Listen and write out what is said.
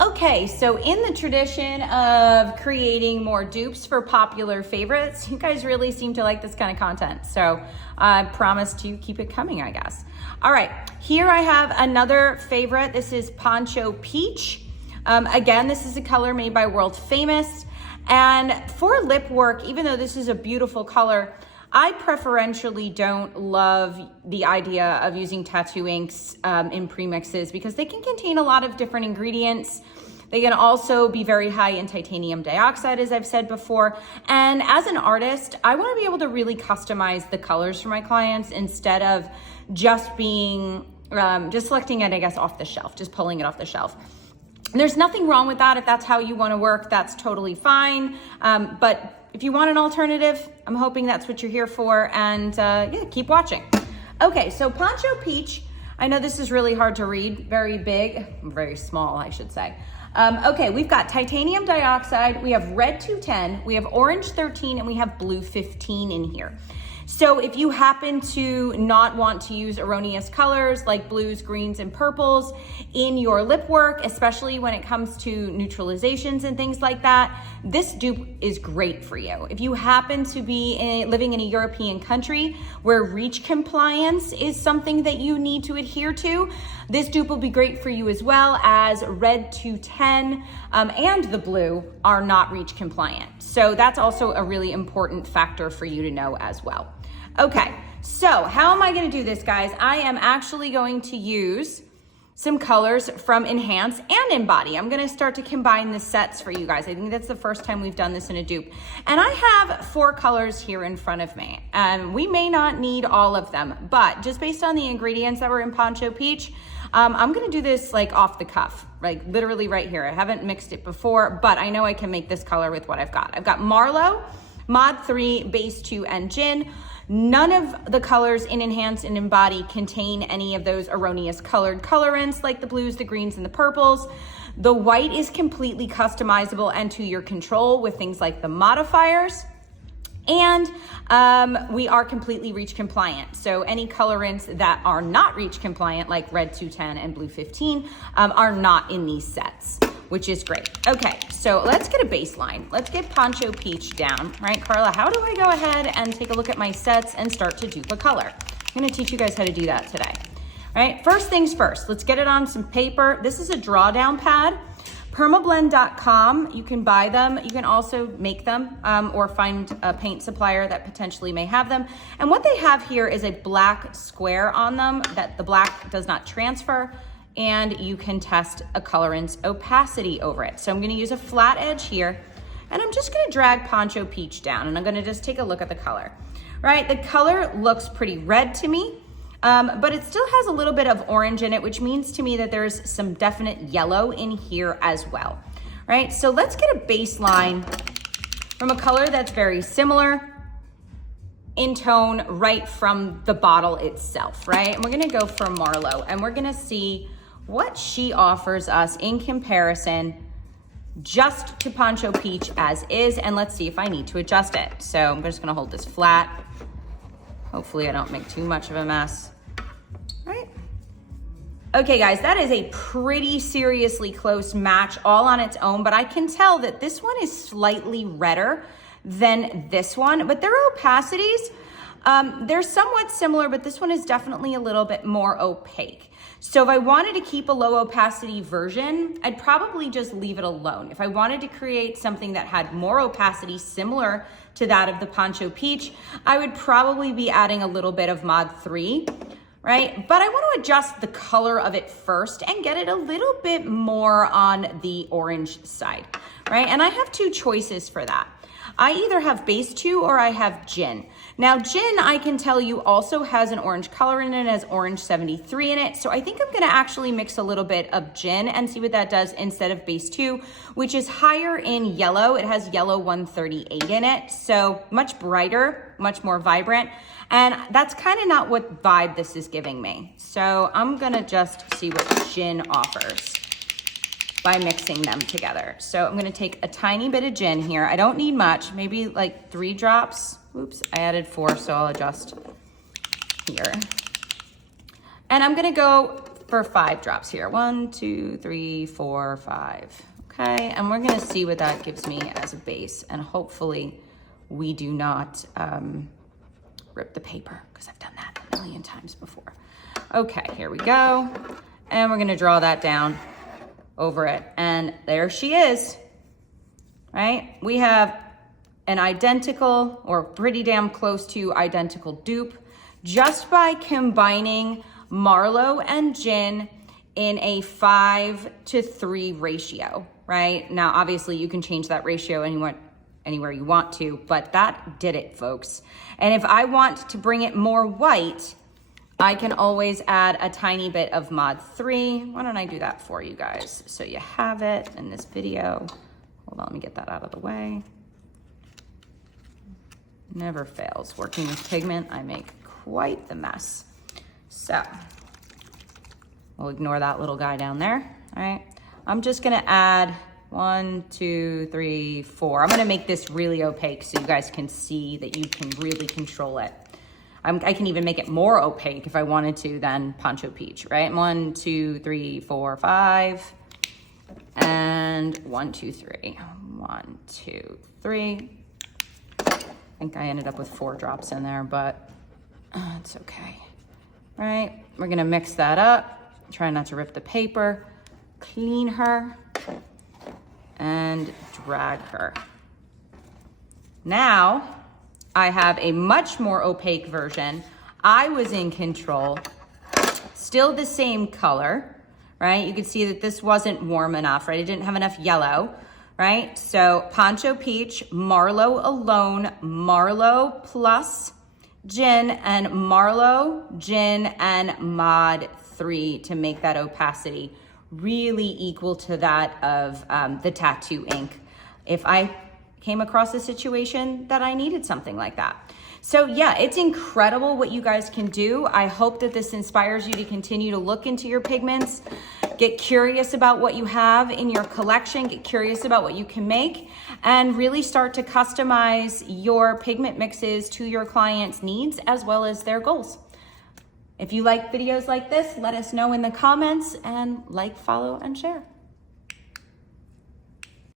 Okay, so in the tradition of creating more dupes for popular favorites, you guys really seem to like this kind of content. So I promise to keep it coming, I guess. All right, here I have another favorite. This is Poncho Peach. Again, this is a color made by World Famous. And for lip work, even though this is a beautiful color, I preferentially don't love the idea of using tattoo inks in premixes because they can contain a lot of different ingredients. They can also be very high in titanium dioxide, as I've said before. And as an artist, I want to be able to really customize the colors for my clients instead of just being, just selecting it, I guess, off the shelf, just pulling it off the shelf. And there's nothing wrong with that. If that's how you want to work, that's totally fine. But if you want an alternative, I'm hoping that's what you're here for, and yeah, keep watching. Okay, so Poncho Peach, I know this is really hard to read, very big, very small, I should say. Okay, we've got titanium dioxide, we have red 210, we have orange 13, and we have blue 15 in here. So if you happen to not want to use erroneous colors like blues, greens, and purples in your lip work, especially when it comes to neutralizations and things like that, this dupe is great for you. If you happen to be living in a European country where REACH compliance is something that you need to adhere to, this dupe will be great for you, as well as red 210 and the blue are not REACH compliant. So that's also a really important factor for you to know as well. Okay, so how am I gonna do this, guys? I am actually going to use some colors from Enhance and Embody. I'm gonna start to combine the sets for you guys. I think that's the first time we've done this in a dupe. And I have 4 colors here in front of me. And we may not need all of them, but just based on the ingredients that were in Poncho Peach, I'm gonna do this like off the cuff, like literally right here. I haven't mixed it before, but I know I can make this color with what I've got. I've got MARLO, Mod 3, Base 2, and Gin. None of the colors in Enhance and Embody contain any of those erroneous colored colorants like the blues, the greens, and the purples. The white is completely customizable and to your control with things like the modifiers. And we are completely REACH compliant. So any colorants that are not REACH compliant, like red 210 and blue 15, are not in these sets, which is great. Okay, so let's get a baseline. Let's get Poncho Peach down, right? Carla, how do I go ahead and take a look at my sets and start to dupe a color? I'm gonna teach you guys how to do that today. All right, first things first, let's get it on some paper. This is a drawdown pad. Permablend.com, you can buy them. You can also make them or find a paint supplier that potentially may have them. And what they have here is a black square on them that the black does not transfer, and you can test a colorant's opacity over it. So I'm gonna use a flat edge here, and I'm just gonna drag Poncho Peach down, and I'm gonna just take a look at the color. Right, the color looks pretty red to me. But it still has a little bit of orange in it, which means to me that there's some definite yellow in here as well, right? So let's get a baseline from a color that's very similar in tone right from the bottle itself, right? And we're gonna go for MARLO, and we're gonna see what she offers us in comparison just to Poncho Peach as is, and let's see if I need to adjust it. So I'm just gonna hold this flat. Hopefully I don't make too much of a mess, right? Okay guys, that is a pretty seriously close match all on its own, but I can tell that this one is slightly redder than this one, but their opacities, they're somewhat similar, but this one is definitely a little bit more opaque. So if I wanted to keep a low opacity version, I'd probably just leave it alone. If I wanted to create something that had more opacity similar to that of the Poncho Peach, I would probably be adding a little bit of Mod 3, right? But I want to adjust the color of it first and get it a little bit more on the orange side, right? And I have 2 choices for that. I either have Base 2 or I have Gin. Now Gin, I can tell you, also has an orange color in it, has orange 73 in it. So I think I'm gonna actually mix a little bit of Gin and see what that does instead of Base 2, which is higher in yellow. It has yellow 138 in it. So much brighter, much more vibrant. And that's kind of not what vibe this is giving me. So I'm gonna just see what Gin offers by mixing them together. So I'm gonna take a tiny bit of Gin here. I don't need much, maybe like 3 drops. Oops, I added 4, so I'll adjust here. And I'm gonna go for 5 drops here. 1, 2, 3, 4, 5. Okay, and we're gonna see what that gives me as a base, and hopefully we do not rip the paper, because I've done that a million times before. Okay, here we go. And we're gonna draw that down over it. And there she is, right? We have an identical, or pretty damn close to identical dupe, just by combining MARLO and gin in a 5:3 ratio, right? Now, obviously you can change that ratio anywhere you want to, but that did it, folks. And if I want to bring it more white, I can always add a tiny bit of Mod 3. Why don't I do that for you guys? So you have it in this video. Hold on, let me get that out of the way. Never fails. Working with pigment, I make quite the mess. So we'll ignore that little guy down there, all right? I'm just gonna add 1, 2, 3, 4. I'm gonna make this really opaque so you guys can see that you can really control it. I can even make it more opaque if I wanted to than Poncho Peach, right? 1, 2, 3, 4, 5. And 1, 2, 3. 1, 2, 3. I think I ended up with 4 drops in there, but it's okay. All right, we're gonna mix that up. Try not to rip the paper. Clean her and drag her. Now, I have a much more opaque version. I was in control, still the same color, right? You can see that this wasn't warm enough, right? It didn't have enough yellow, right? So Poncho Peach, MARLO alone, MARLO plus gin, and MARLO, gin, and Mod 3 to make that opacity really equal to that of the tattoo ink. If I came across a situation that I needed something like that. So yeah, it's incredible what you guys can do. I hope that this inspires you to continue to look into your pigments, get curious about what you have in your collection, get curious about what you can make, and really start to customize your pigment mixes to your clients' needs as well as their goals. If you like videos like this, let us know in the comments, and like, follow, and share.